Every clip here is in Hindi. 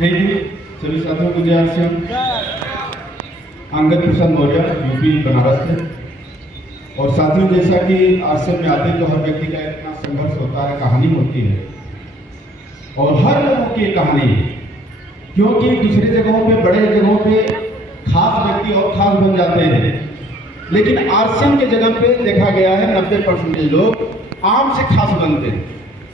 थैंक यू सभी साथियों को। जय आरसीएम। अंगद प्रसाद मौर्य, यूपी बनारस से। और साथियों, जैसा कि आरसीएम में आते तो हर व्यक्ति का इतना संघर्ष होता है, कहानी होती है और हर लोगों की कहानी है, क्योंकि दूसरे जगहों पे, बड़े जगहों पे खास व्यक्ति और खास बन जाते हैं, लेकिन आरसीएम के जगह पे देखा गया है 90% लोग आम से खास बनते हैं।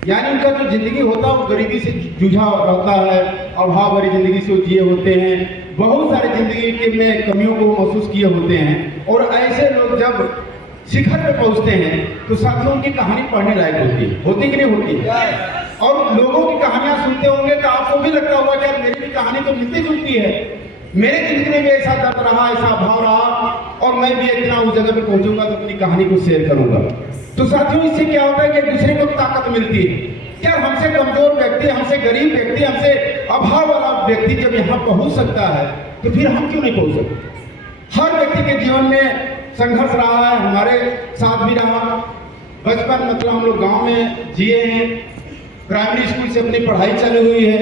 यानी उनका जो जिंदगी होता है वो गरीबी से जूझा रहता है, अभाव भरी जिंदगी से जिए होते हैं, बहुत सारे जिंदगी के में कमियों को महसूस किए होते हैं। और ऐसे लोग जब शिखर पे पहुंचते हैं तो साथियों उनकी कहानी पढ़ने लायक होती कि नहीं होती? और लोगों की कहानियां सुनते होंगे तो आपको भी लगता होगा कि मेरी भी कहानी तो मिलती जुलती है, मेरे जिंदगी में भी ऐसा दर्द रहा, ऐसा भाव रहा, और मैं भी एक दिन उस जगह पे पहुंचूंगा तो अपनी कहानी को शेयर करूंगा। तो साथियों, इससे क्या होता है कि एक दूसरे को ताकत मिलती है। क्या हमसे कमजोर व्यक्ति, हमसे गरीब व्यक्ति, हमसे अभाव वाला व्यक्ति जब यहाँ पहुंच सकता है तो फिर हम क्यों नहीं पहुंच सकते? हर व्यक्ति के जीवन में संघर्ष रहा है, हमारे साथ भी रहा। बचपन मतलब हम लोग गांव में जिए हैं, प्राइमरी स्कूल से अपनी पढ़ाई चालू हुई है।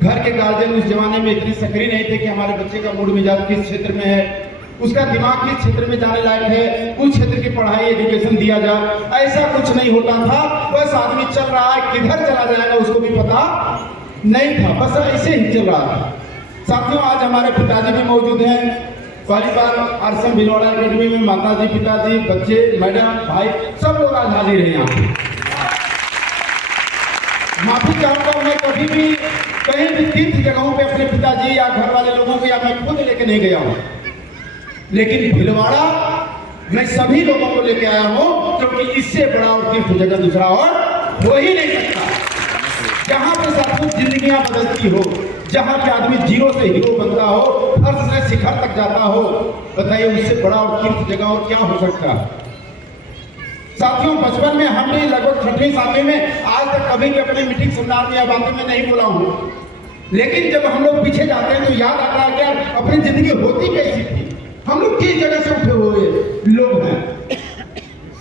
घर के गार्जियन उस जमाने में इतनी सक्रिय नहीं थे कि हमारे बच्चे का मूड मिजाज किस क्षेत्र में है, उसका दिमाग किस क्षेत्र में जाने लायक है, उस क्षेत्र की पढ़ाई एजुकेशन दिया जाए, ऐसा कुछ नहीं होता था। बस आदमी चल रहा है, किधर चला जाएगा उसको भी पता नहीं था, बस ऐसे ही चल रहा था। साथियों, आज हमारे पिताजी भी मौजूद हैं। पहली बार आरसीएम भिलवाड़ा अकेडमी में माताजी, पिताजी, बच्चे, मैडम, भाई सब लोग आज हाजिर हैं यहाँ पे। माफी चाहूंगा, मैं कभी भी कहीं भी तीर्थ जगहों पे अपने पिताजी या घर वाले लोगों को या मैं खुद लेके नहीं गया हूँ, लेकिन भिलवाड़ा मैं सभी लोगों को लेके आया हूँ, क्योंकि इससे बड़ा और तीर्थ जगह दूसरा और हो ही नहीं सकता। जहाँ पे सब कुछ जिंदगियां बदलती हो, जहाँ पे आदमी जीरो से हीरो बनता हो, फर्श से शिखर तक जाता हो, बताइए उससे बड़ा और तीर्थ जगह और क्या हो सकता है? साथियों, बचपन में हम भी लगभग 6वीं 7वीं में, आज तक कभी भी अपने मीटिंग सेमिनार में या बातों में नहीं बोला हूँ, लेकिन जब हम लोग पीछे जाते हैं तो याद आता है कि अपनी जिंदगी होती कैसी थी, हम लोग किस जगह से उठे हुए लोग हैं।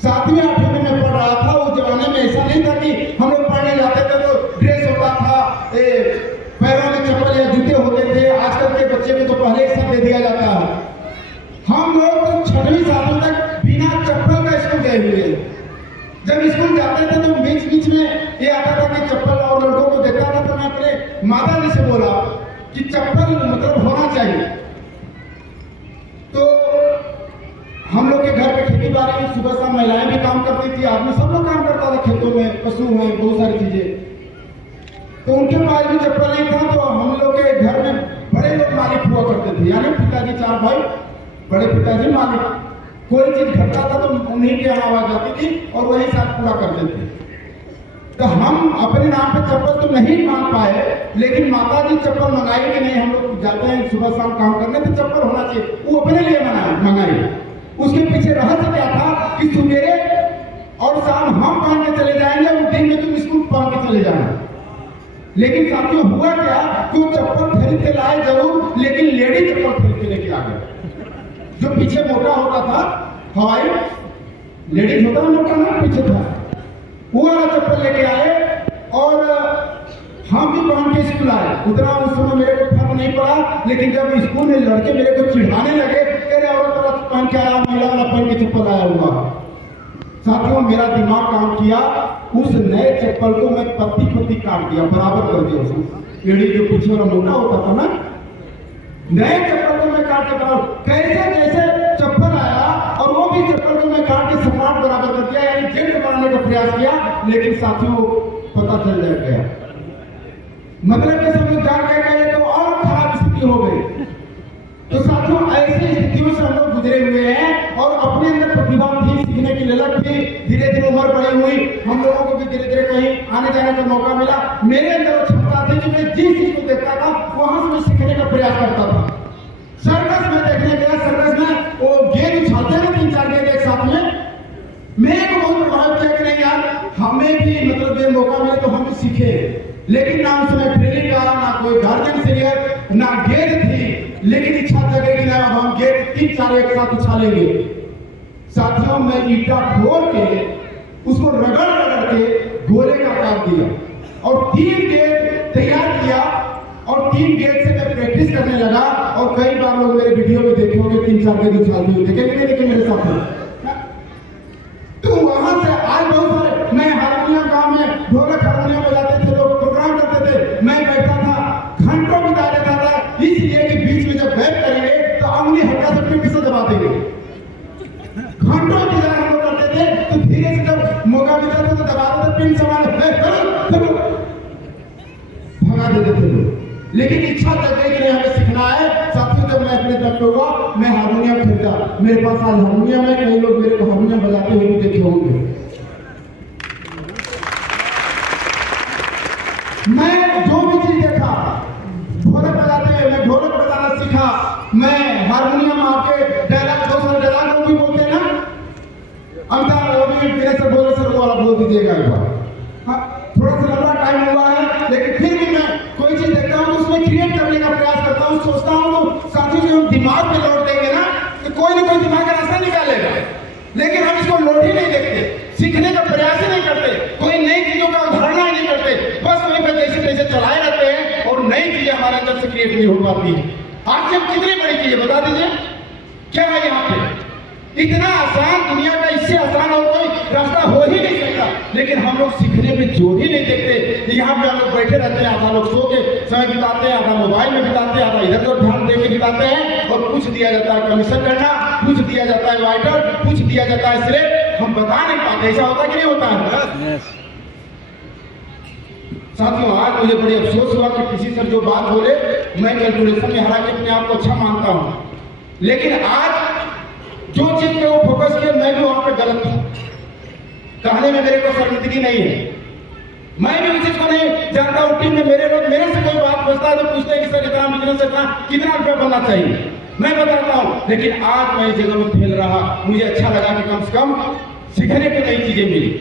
7वीं 8वीं में पढ़ रहा था, उस जमाने में ऐसा नहीं था कि हम लोग पढ़ने जाते थे तो ड्रेस होता था, पैरों में चप्पल या जूते होते थे। आजकल के बच्चे को तो पहले ही सब दे दिया जाता है। हम लोग तो 6वीं 7वीं तक बिना चप्पल का स्कूल गए हुए। जब स्कूल जाते थे तो बीच बीच में ये आता था कि चप्पल, और लड़कों को देखता था तो मैं अपने माता जी से बोला कि चप्पल मतलब होना चाहिए। तो हम लोग के घर पे खेती बाड़ी, सुबह शाम महिलाएं भी काम करती थी, आदमी सब लोग काम करता था, खेतों में पशु हैं, बहुत सारी चीजें। तो उनके पास भी चप्पल नहीं था, तो हम लोग के घर में बड़े लोग मालिक हुआ करते थे, यानी पिताजी 4 भाई, बड़े पिताजी मालिक। कोई चीज घटता था तो उन्हीं के यहाँ आवाज आती थी और वही साथ पूरा करते थे। तो हम अपने नाम पे चप्पल तो नहीं मांग पाए, लेकिन माता जी चप्पल मंगाई कि नहीं, हम लोग जाते हैं सुबह शाम काम करने तो चप्पल होना चाहिए, वो अपने लिए मंगाई। उसके पीछे रहस्य क्या था कि सवेरे और शाम हम पहन के चले जाएंगे, उस दिन में तुम स्कूल पहन के चले जाना। लेकिन साथियों, हुआ क्या कि वो चप्पल खरीद के लाए जरूर, लेकिन लेडी चप्पल खरीद के लेके आ गए। जो पीछे मोटा होता था, हवाई लेडीज होता है मोटा ना, पीछे था, वो वाला चप्पल लेके आए और हम भी पहन के स्कूल आए। उतना उस समय मेरे को फर्क नहीं पड़ा, लेकिन जब स्कूल में लड़के मेरे को चिढ़ाने लगे, तेरे औरत वाला पहन के आया, महिला वाला पहन के चप्पल आया हुआ। साथियों, मेरा दिमाग काम किया, उस नए चप्पल को मैं पत्ती पत्ती काट दिया, बराबर कर दिया उसको। एड़ी जो पीछे वाला मोटा होता था ना, नए चप्पल को मैं काट के बराबर, कैसे कैसे चप्पल आया और वो भी चप्पल को मैं काट के सम्राट बराबर कर दिया, यानी जेंट बनाने का प्रयास किया। लेकिन साथियों, पता चल गया, मतलब कि सब लोग जान गए तो और खराब स्थिति हो गई। तो साथियों, ऐसी स्थितियों से हम लोग गुजरे हुए हैं और अपने अंदर प्रतिभा थी, सीखने की ललक थी। धीरे धीरे उम्र बढ़ी हुई, हम लोगों को भी धीरे धीरे कहीं आने जाने का मौका मिला। मेरे अंदर वो क्षमता थी कि मैं जिस चीज को देखता था वहां से मैं सीखने का प्रयास करता था। सर्कस में देखने गया, सर्कस में वो गेंद उछालते हैं 3-4 गेंद एक साथ में, मेरे को बहुत प्रभावित किया कि नहीं यार, हमें भी मतलब ये मौका मिले तो हम भी सीखे। लेकिन ना उस समय ट्रेनिंग का, ना कोई गार्जियन सीनियर, ना गेंद थी, लेकिन इच्छा जगह कि ना हम गेंद 3-4 एक साथ उछालेंगे। साथियों, मैं ईटा फोड़ के उसको रगड़ रगड़ के गोले का आकार दिया और 3 गेंद तैयार किया और 3 गेट से मैं प्रैक्टिस करने लगा और कई बार लोग मेरे वीडियो में देखे होंगे 3-4 गेट उछालते हुए देखे नहीं देखे मेरे साथ में। तो वहां से आज बहुत सारे मैं हारमोनियम गांव में ढोलक हारमोनियम बजाते थे, लोग प्रोग्राम करते थे, मैं बैठा था घंटों बिता देता था, इसलिए कि बीच में जब बैठ करेंगे तो अंगुली हल्का से पिंड से दबा देंगे। घंटों इंतजार हम लोग करते थे, तो धीरे से जब मौका मिलता था तो दबा देते पिंड सवाल भगा देते थे लोग। लेकिन इच्छा तक है कि हमें सीखना है। साथियों, जब मैं अपने दम पे हुआ मैं हारमोनियम खरीदा, मेरे पास आज हारमोनियम है, कई लोग मेरे को हारमोनियम बजाते हुए भी देखे होंगे। मैं जो भी चीज देखा ढोलक बजाते हुए, मैं ढोलक बजाना सीखा, मैं हारमोनियम आपके डायलॉग दूसरा डायलॉग लोग भी बोलते हैं ना, अमिताभ अभी मेरे से बोले सर वो वाला बोल दीजिएगा एक बार। हाँ, थोड़ा सा लंबा टाइम हुआ है, लेकिन फिर भी मैं कोई चीज देखता हूँ तो उसमें क्रिएट करने का प्रयास करता हूँ, सोचता हूँ तो साथियों से हम दिमाग पे लौट देंगे ना तो कोई ना कोई दिमाग का रास्ता निकालेगा। लेकिन हम इसको लौट ही नहीं देखते, सीखने का प्रयास ही नहीं करते, कोई नई चीजों का उदाहरण ही नहीं करते, बस वहीं पर जैसे तैसे चलाए रहते हैं और नई चीजें हमारे अंदर से क्रिएट नहीं हो पाती है। आज से कितनी बड़ी चीजें बता दीजिए क्या है यहाँ पे? इतना आसान, दुनिया का इससे आसान और कोई रास्ता हो ही नहीं सकता, लेकिन हम लोग सीखने पे जोर ही नहीं देते। यहाँ पे हम लोग बैठे रहते हैं, आधा लोग सो के समय बिताते हैं, आधा मोबाइल में बिताते हैं, आधा इधर उधर ध्यान दे के बिताते हैं, और कुछ दिया जाता है कमीशन करना, कुछ दिया जाता है वाइटर, कुछ दिया जाता है सिर्फ हम बता नहीं पाते। ऐसा होता कि नहीं होता है? साथियों, आज मुझे बड़ी अफसोस हुआ कि किसी सर जो बात बोले मैं कैलकुलेशन में हालांकि अपने आप को अच्छा मानता हूँ, लेकिन आज जो चीज पे वो फोकस किया मैं भी वहां पे गलत हूं। कहने में मेरे को शर्मिंदगी नहीं है, मैं भी उस चीज को नहीं जानता हूं। टीम में मेरे लोग मेरे से कोई बात पूछता है तो पूछते हैं कि सर इतना बिजनेस कितना रुपया बनना चाहिए, मैं बताता हूं। लेकिन आज मैं इस जगह में फैल रहा, मुझे अच्छा लगा कि कम से कम सीखने को नई चीजें मिली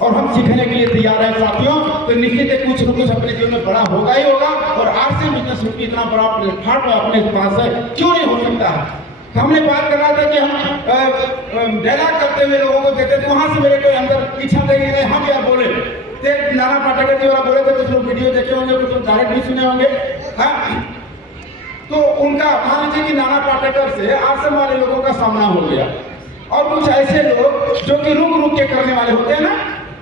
और हम सीखने के लिए तैयार हैं साथियों। तो निश्चित है कुछ न कुछ अपने जीवन में बड़ा होगा ही होगा, और आरसी बिजनेस ग्रुप इतना बड़ा प्लेटफॉर्म अपने पास है, क्यों नहीं हो सकता है। हमने बात कर रहा था कि हम डायलॉग करते हुए लोगों को देखते थे, वहां से मेरे को अंदर इच्छा देगी नहीं हम यार बोले थे। नाना पाटेकर जी वाला बोले थे, कुछ लोग वीडियो देखे होंगे, कुछ लोग डायरेक्ट भी सुने होंगे। हाँ, तो उनका मान लीजिए कि नाना पाटेकर से आश्रम वाले लोगों का सामना हो गया, और कुछ ऐसे लोग जो कि रुक रुक के करने वाले होते हैं ना,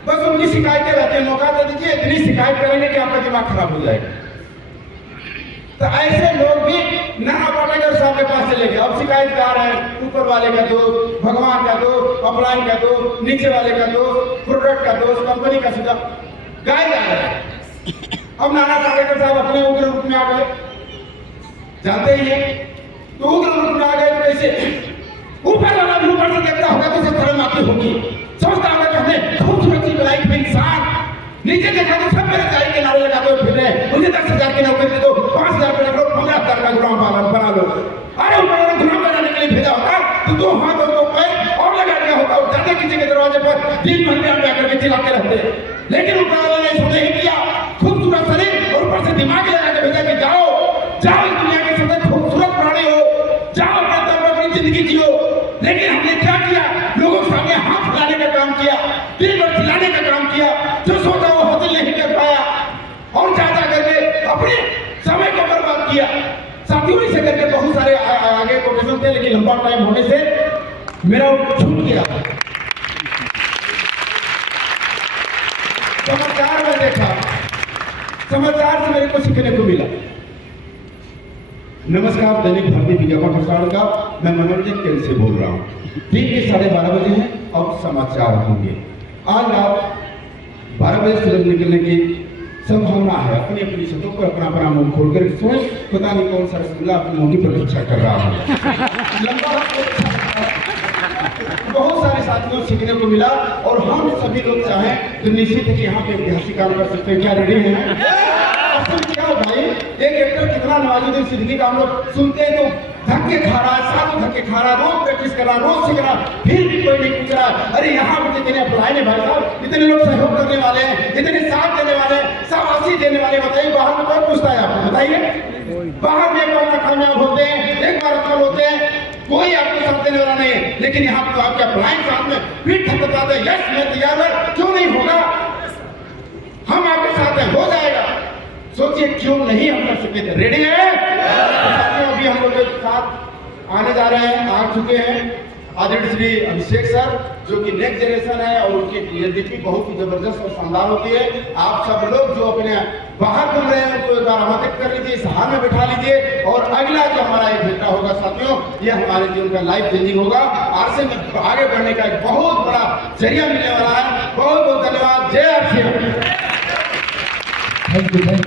बस उनकी शिकायतें रहती है। मौका दे दीजिए, इतनी शिकायत करेंगे कि आपका दिमाग खराब हो जाएगा। तो ऐसे लोग भी नाना पाटेकर साहब के पास चले गए। अब शिकायतकार है, ऊपर वाले का दोस्त, भगवान का दोस्त, अपलाइन का दोस्त, नीचे वाले का दोस्त, प्रोडक्ट का दोस्त, कंपनी का सीधा गाय जा रहा है। अब नाना पाटेकर साहब अपने उग्र रूप में आ गए, जानते ही हैं। तो उग्र रूप में आ गए तो कैसे ऊपर वाला भी ऊपर से देखता होगा तो उसे शर्म आती होगी, सोचता होगा कि हमने खूबसूरत चीज बनाई थी इंसान, नीचे देखा तो सब मेरे गाड़ी के नारे लगाते हुए फिर रहे, मुझे 10,000 की नौकरी दे दो, 5,000 रुपये रखो, 15,000 का गुलाम बना लो। अरे उन्होंने गुलाम बनाने के लिए भेजा होता तो 2 हाथ और 2 पैर और लगा दिया होता, जाते किसी के दरवाजे पर 3 घंटे हम जाकर के चिल्लाते रहते। लेकिन ऊपर वाले ने ऐसा नहीं किया, खूबसूरत शरीर और ऊपर से दिमाग लगा के भेजा कि जाओ जाओ इस दुनिया के सबसे खूबसूरत प्राणी हो, जाओ अपने दम पर अपनी जिंदगी जियो। लेकिन हमने क्या किया, लोगों के सामने हाथ फैलाने का काम किया, दिन भर चिल्लाने का काम किया, जो सोचा वो हासिल नहीं कर पाया, और ज्यादा करके अपने समय को बर्बाद किया। साथियों, इसे करके बहुत सारे आगे कोटेशन थे, लेकिन लंबा टाइम होने से मेरा छूट गया। समाचार में देखा, समाचार से मेरे को सीखने को मिला। नमस्कार, दैनिक भारतीय विज्ञापन प्रसारण का मैं मनोरंजन केंद्र से बोल रहा हूँ। दिन के 12:30 बजे हैं, अब समाचार होंगे। आज रात 12 बजे सूरज निकलने की संभावना है। अपनी अपनी छतों पर अपना अपना मुंह खोल कर सोए, पता नहीं कौन सा रसगुल्ला अपनी मुंह की प्रतीक्षा कर रहा है। लंबा बहुत सारे साथियों सीखने को मिला, और हम सभी लोग चाहें तो निश्चित है कि यहाँ पे ऐतिहासिक काम कर सकते हैं। क्या रेडी हैं? क्या भाई, एक एक्टर कितना नवाजुद्दीन सिद्दीकी का हम लोग सुनते हैं तो धक्के खा रहा है, साथ धक्के खा रहा, रोज प्रैक्टिस कर रहा, रोज सीख रहा, फिर भी कोई नहीं पूछ रहा। अरे यहाँ पे इतने अप्लाई है भाई साहब, इतने लोग सहयोग करने वाले हैं, इतने साथ देने वाले, शाबाशी देने वाले, बताइए बाहर में कौन पूछता है आपको? बताइए, बाहर में एक बार कामयाब होते हैं, एक बार सफल होते हैं, कोई आपको साथ देने वाला नहीं है। लेकिन यहाँ पे तो आपके अप्लाई साथ में फिर थपथपाते हैं, यस मैं तैयार है, क्यों नहीं होगा, हम आपके साथ हैं, हो जाएगा। सोचिए क्यों नहीं हम कर सके थे। रेडी है? तो साथियों अभी हम लोग के साथ आने जा रहे हैं, आ चुके हैं आदरणीय श्री अभिषेक सर, जो कि नेक्स्ट जनरेशन है और उनकी लीडरशिप बहुत ही जबरदस्त और शानदार होती है। आप सब लोग जो अपने बाहर घूम रहे हैं उनको एक बार आमंत्रित कर लीजिए, इस हाल में बैठा लीजिए। और अगला जो हमारा एक घंटा होगा साथियों, ये हमारे जीवन का लाइफ चेंजिंग होगा। आरसे में आगे बढ़ने का एक बहुत बड़ा जरिया मिलने वाला है। बहुत बहुत धन्यवाद। जय आरसे। Thank you.